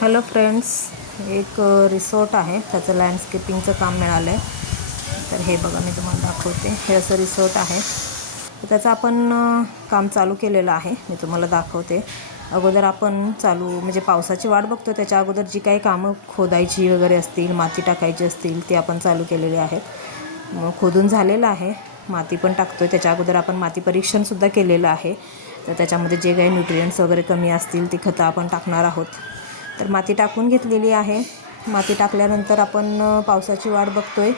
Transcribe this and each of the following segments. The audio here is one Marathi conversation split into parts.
हॅलो फ्रेंड्स, एक रिसॉर्ट आहे, त्याचं लँडस्केपिंगचं काम मिळालं आहे. तर हे बघा, मी तुम्हाला दाखवते. हे असं रिसॉर्ट आहे, तर त्याचं आपण काम चालू केलेलं आहे. मी तुम्हाला दाखवते. अगोदर आपण म्हणजे पावसाची वाट बघतो, त्याच्या अगोदर जी काही कामं खोदायची वगैरे असतील, माती टाकायची असतील, ते आपण चालू केलेले आहेत. मग खोदून झालेलं आहे, माती पण टाकतो आहे. त्याच्या अगोदर आपण माती परीक्षणसुद्धा केलेलं आहे. तर त्याच्यामध्ये जे काही न्यूट्रियंट्स वगैरे कमी असतील ती खतं आपण टाकणार आहोत. तर माती टाकून घेतलेली आहे. माती टाकल्यानंतर आपण पावसाची वाट बघतो आहे.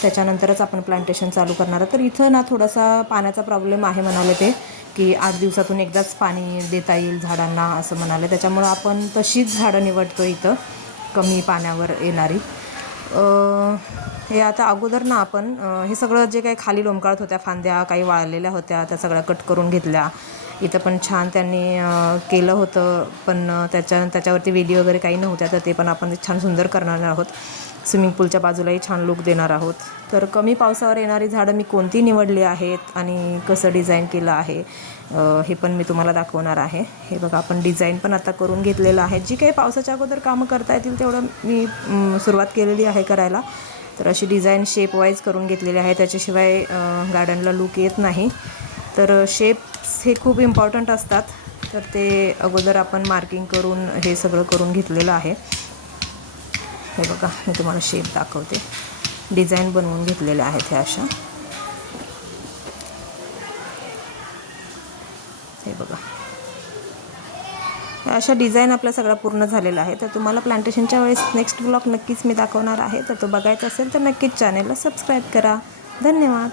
त्याच्यानंतरच आपण प्लांटेशन चालू करणार आहे. तर इथं ना थोडासा पाण्याचा प्रॉब्लेम आहे म्हणाले ते, की 8 दिवसातून एकदाच पाणी देता येईल झाडांना असं म्हणाले. त्याच्यामुळं आपण तशीच झाडं निवडतो इथं, कमी पाण्यावर येणारी. हे आता अगोदर ना आपण हे सगळं जे काही खाली लोंबकळत होत्या फांद्या, काही वाळलेल्या होत्या, त्या सगळ्या कट करून घेतल्या. इथं पण छान त्यांनी केलं होतं, पण त्याच्यावरती वेली वगैरे काही नव्हत्या, तर ते पण आपण छान सुंदर करणार आहोत. स्विमिंग पूलच्या बाजूलाही छान लुक देणार आहोत. तर कमी पावसावर येणारी झाडं मी कोणती निवडली आहेत आणि कसं डिझाईन केलं आहे हे पण मी तुम्हाला दाखवणार आहे. हे बघा, आपण डिझाईन पण आता करून घेतलेलं आहे. जी काही पावसाच्या अगोदर कामं करता येतील तेवढं मी सुरुवात केलेली आहे करायला. तर अशी डिझाईन शेप वाईज करून घेतलेली आहे, त्याच्याशिवाय गार्डनला लुक येत नाही. तर शेप्स हे खूप इम्पॉर्टंट असतात, तर ते अगोदर आपण मार्किंग करून हे सगळं करून घेतलेलं आहे. हे बघा, मी तुम्हाला शेप दाखवते. डिझाईन बनवून घेतलेल्या आहेत ह्या अशा. हे बघा, अशा डिझाईन आपल्या सगळा पूर्ण झालेला आहे. तर तुम्हाला प्लांटेशनच्या वेळेस नेक्स्ट ब्लॉग नक्कीच मी दाखवणार आहे. तर तो बघायचा असेल तर नक्कीच चॅनेलला सबस्क्राईब करा. धन्यवाद.